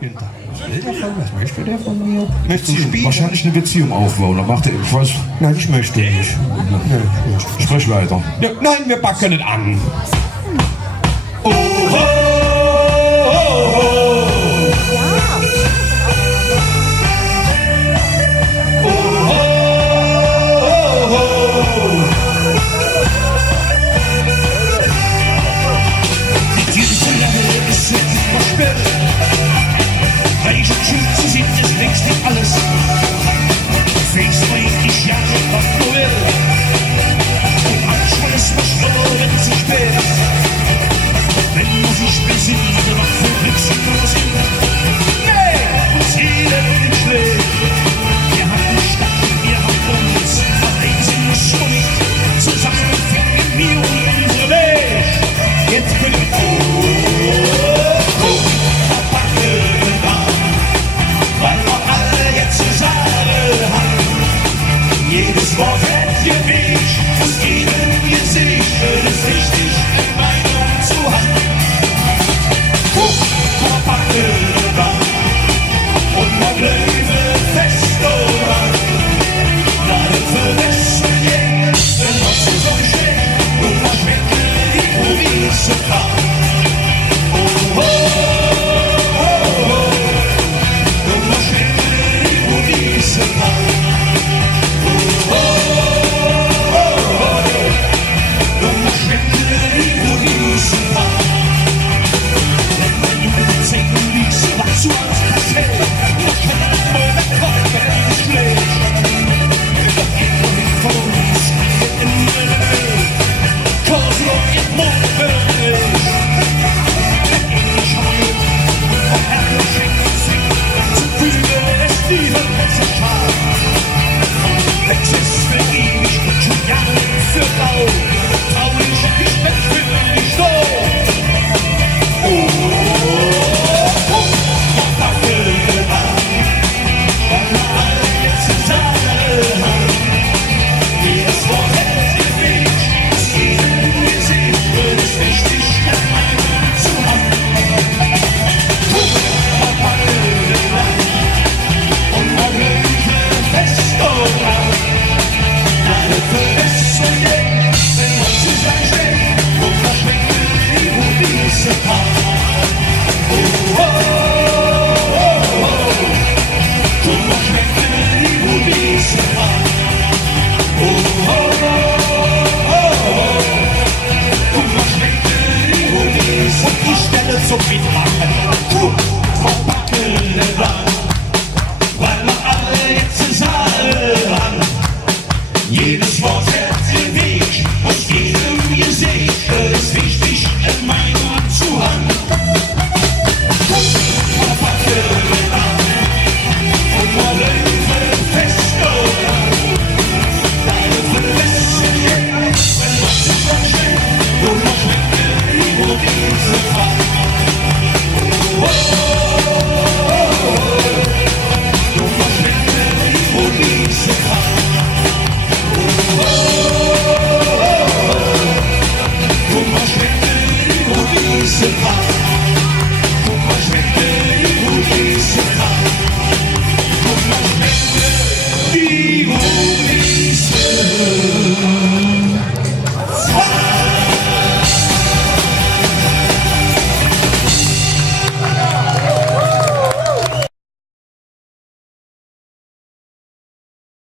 Was möchte der von mir? Möchtest du spielen? Wahrscheinlich eine Beziehung aufbauen. Dann macht er was. Nein, ich möchte nicht. Sprich weiter. Ja, nein, wir packen es an. Oh, oh, Schützen sind es längst nicht alles. Fängst ich ja nicht auf Noel. Und manchmal ist verstorben zu spät. Wenn man sich besinnt, was für Glücksfall sind. Nee, uns jeden im Schläg. Wir hatten Stadt, wir haben uns. Allein sind wir schon nicht. Zusammen finden wir unsere Weg. Jetzt können wir weil wir alle jetzt zusammen haben. Jedes Wort hat Gewicht, aus jedem Gesicht wird es wichtig, eine Meinung zu haben. Verpacken und mal bleiben fest daran. Leider vergessen wir, wenn was so steht, und man schmecken die Provinzen dran. Oh, oh, oh, oh. Und ich stelle zum Mitmachen.